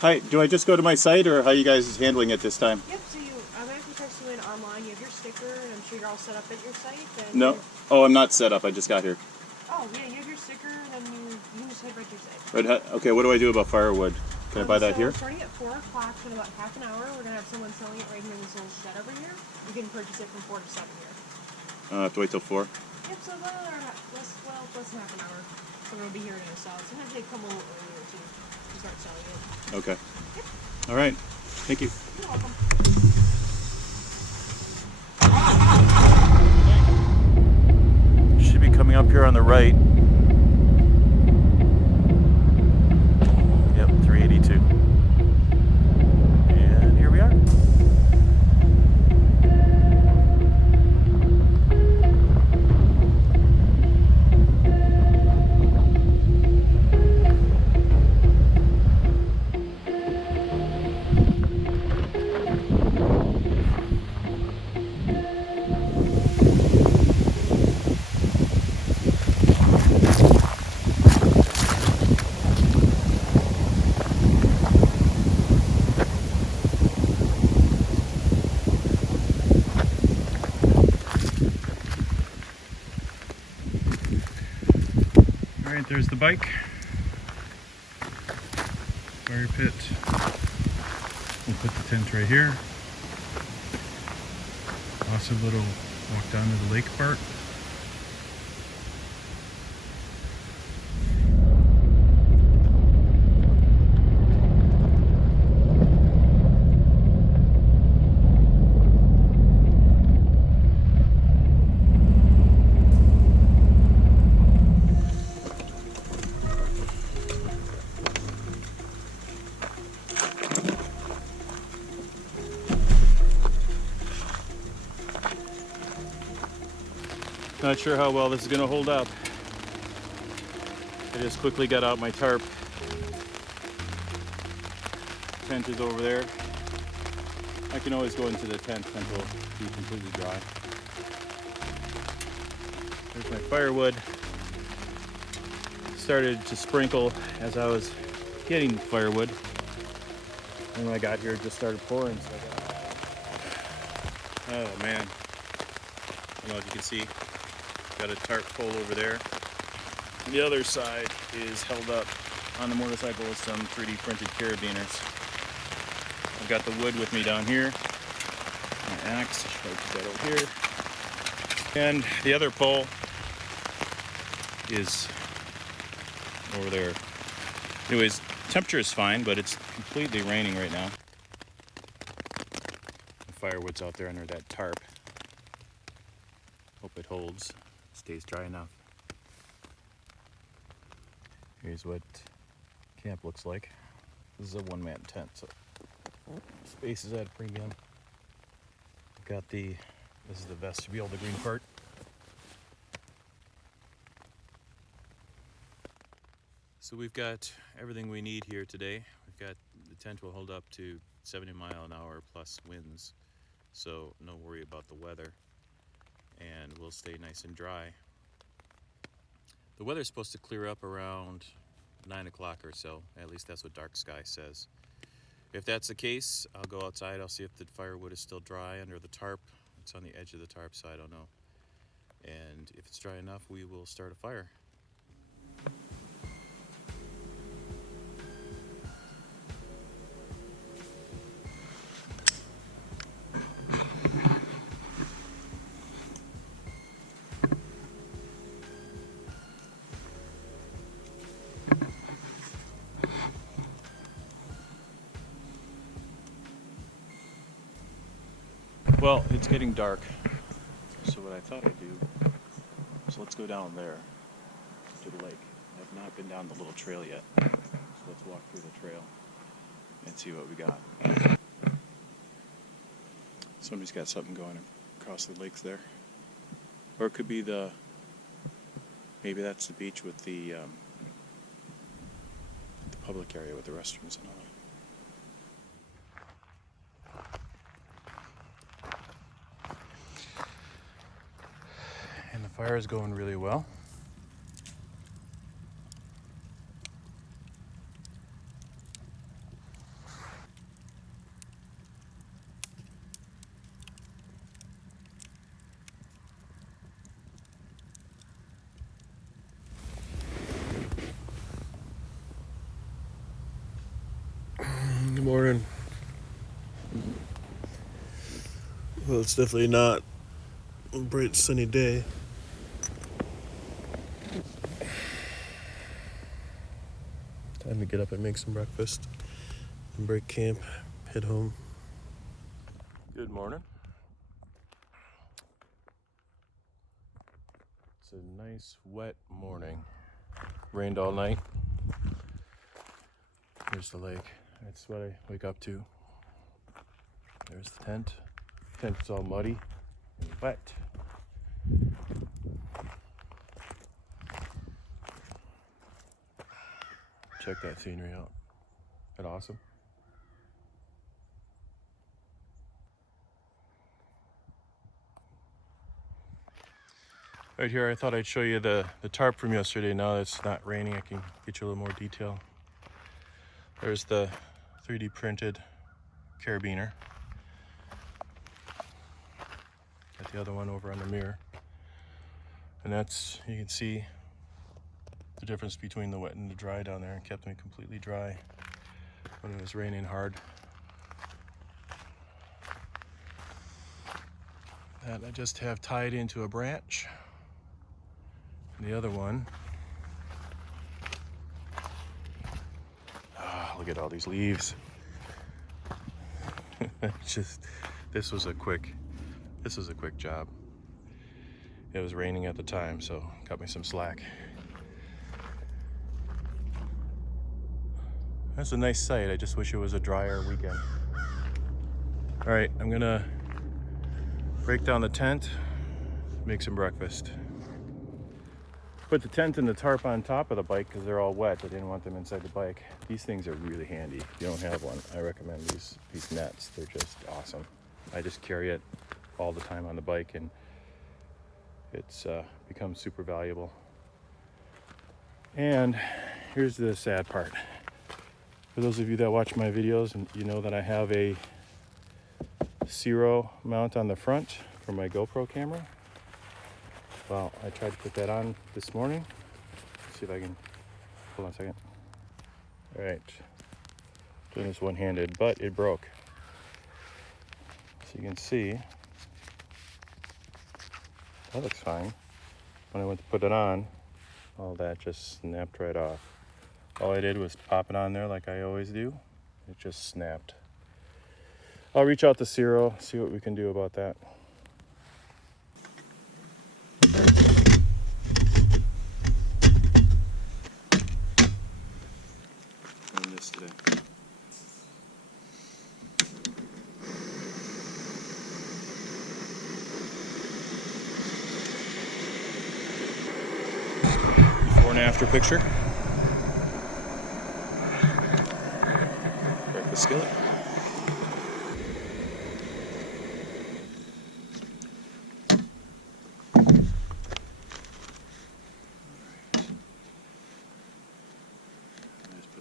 Hi, do I just go to my site, or how are you guys handling it this time? Yep, so I'm going to text you in online. You have your sticker, and I'm sure you're all set up at your site. And No. Oh, I'm not set up. I just got here. Oh, yeah, you have your sticker, and then you can just head right to your site. But, okay, what do I do about firewood? Can I buy that here? Starting at 4 o'clock, so in about half an hour, we're going to have someone selling it right here in this little shed over here. You can purchase it from 4 to 7 here. I have to wait till 4? Yep, so less than half an hour. Someone will be here to sell it. Sometimes they come a little earlier to start selling it. Okay. Yep. All right. Thank you. You're welcome. Should be coming up here on the right. Yep, 382. And here we are. All right, there's the bike. Fire pit. We'll put the tent right here. Also a little walk down to the lake part. Not sure how well this is going to hold up. I just quickly got out my tarp. Tent is over there. I can always go into the tent until it'll be completely dry. There's my firewood. Started to sprinkle as I was getting firewood. And when I got here, it just started pouring. So oh man. I don't know if you can see. Got a tarp pole over there. The other side is held up on the motorcycle with some 3D printed carabiners. I've got the wood with me down here. My axe, I'll put that over here. And the other pole is over there. Anyways, temperature is fine, but it's completely raining right now. The firewood's out there under that tarp. Hope it holds. Stays dry enough. Here's what camp looks like. This is a one-man tent, so space is at a premium. Got this is the vestibule, the green part. So we've got everything we need here today. We've got the tent will hold up to 70-mile-an-hour plus winds, so no worry about the weather. And we'll stay nice and dry. The weather's supposed to clear up around 9 o'clock or so. At least that's what Dark Sky says. If that's the case, I'll go outside. I'll see if the firewood is still dry under the tarp. It's on the edge of the tarp, so I don't know. And if it's dry enough, we will start a fire. Well, it's getting dark, so what I thought I'd do is let's go down there to the lake. I've not been down the little trail yet, so let's walk through the trail and see what we got. Somebody's got something going across the lakes there. Or it could be maybe that's the beach with the public area with the restrooms and all that. And the fire is going really well. Well, it's definitely not a bright sunny day. Time to get up and make some breakfast and break camp, head home. Good morning. It's a nice wet morning. Rained all night. Here's the lake. That's what I wake up to. There's the tent. Tent's all muddy and wet. Check that scenery out. Isn't that awesome? Right here, I thought I'd show you the tarp from yesterday. Now that it's not raining, I can get you a little more detail. There's the 3D printed carabiner. Got the other one over on the mirror. And that's, you can see the difference between the wet and the dry down there. It kept me completely dry when it was raining hard. That I just have tied into a branch. And the other one, look at all these leaves. This was a quick job. It was raining at the time, so cut me some slack. That's a nice sight. I just wish it was a drier weekend. All right, I'm gonna break down the tent, make some breakfast. Put the tent and the tarp on top of the bike because they're all wet. I didn't want them inside the bike. These things are really handy. If you don't have one, I recommend these nets. They're just awesome. I just carry it all the time on the bike, and it's become super valuable. And here's the sad part. For those of you that watch my videos, and you know that I have a Zero mount on the front for my GoPro camera. Well, I tried to put that on this morning. Let's see if I can, hold on a second. All right, doing this one-handed, but it broke. So you can see, that looks fine. When I went to put it on, all that just snapped right off. All I did was pop it on there like I always do. It just snapped. I'll reach out to Zero, see what we can do about that. On this today. Before and after picture. Breakfast skillet.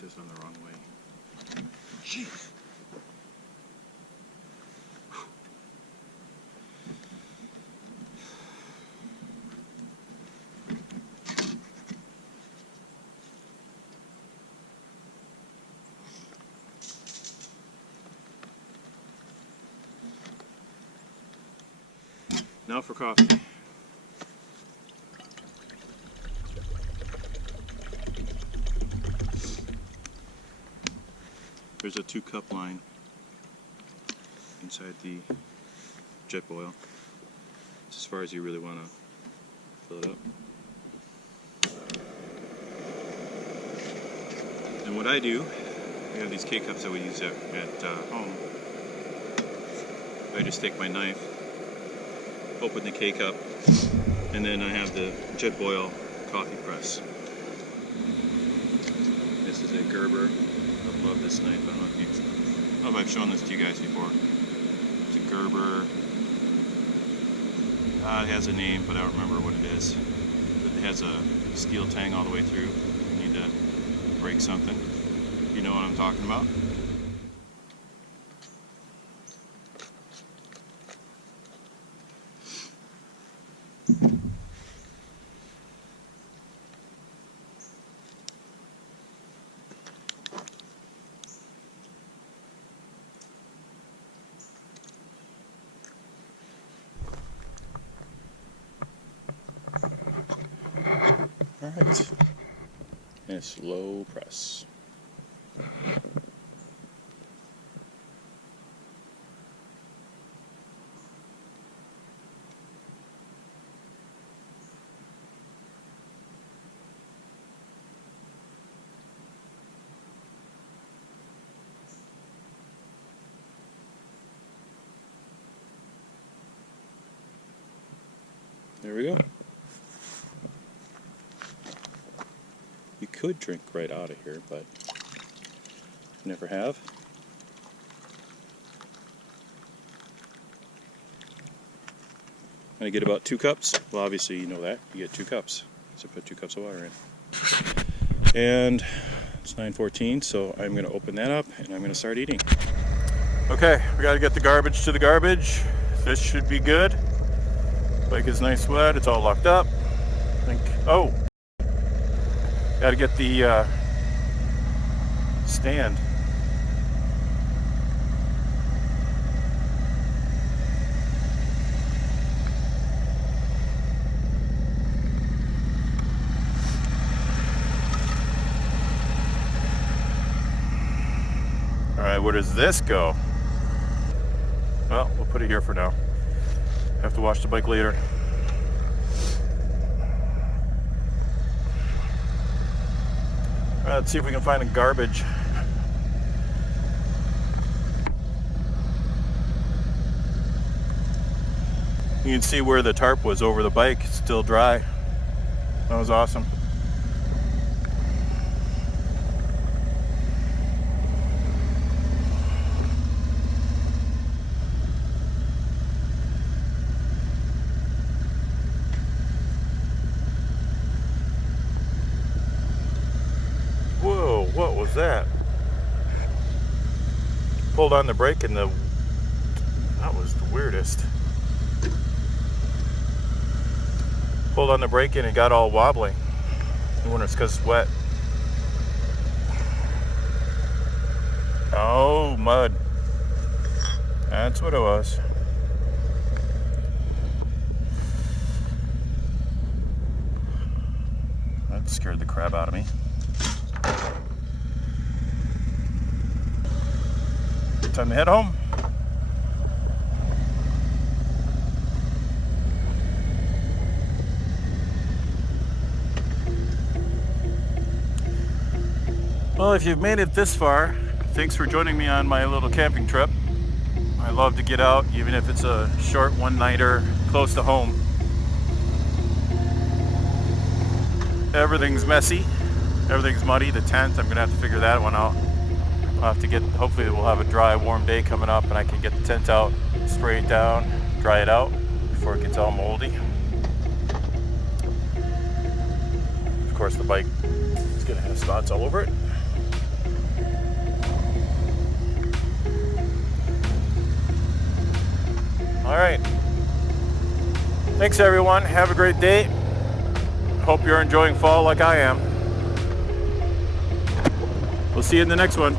This on the wrong way. Jeez. Now for coffee. There's a 2-cup line inside the jet boil. It's as far as you really want to fill it up. And what I do, we have these K-cups that we use at home. I just take my knife, open the K-cup, and then I have the jet boil coffee press. This is a Gerber. I love this knife. I don't know if I've shown this to you guys before. It's a Gerber. It has a name, but I don't remember what it is. It has a steel tang all the way through. You need to break something. You know what I'm talking about? All right. And a slow press. There we go. You could drink right out of here, but never have. I get about 2 cups. Well, obviously you know that. You get 2 cups. So put 2 cups of water in. And it's 9:14, so I'm going to open that up and I'm going to start eating. Okay, we got to get the garbage to the garbage. This should be good. Bike is nice wet. It's all locked up. I think. Oh, got to get the stand. All right, where does this go? Well, we'll put it here for now. Have to wash the bike later. All right, let's see if we can find a garbage. You can see where the tarp was over the bike. It's still dry. That was awesome. Whoa, what was that? Pulled on the brake and that was the weirdest. Pulled on the brake and it got all wobbly. I wonder if it's because it's wet. Oh, mud. That's what it was. That scared the crap out of me. Time to head home. Well, if you've made it this far, thanks for joining me on my little camping trip. I love to get out, even if it's a short one-nighter close to home. Everything's messy. Everything's muddy. The tent, I'm gonna have to figure that one out. I'll have to get, hopefully we'll have a dry, warm day coming up and I can get the tent out, spray it down, dry it out before it gets all moldy. Of course the bike is gonna have spots all over it. All right. Thanks everyone. Have a great day. Hope you're enjoying fall like I am. We'll see you in the next one.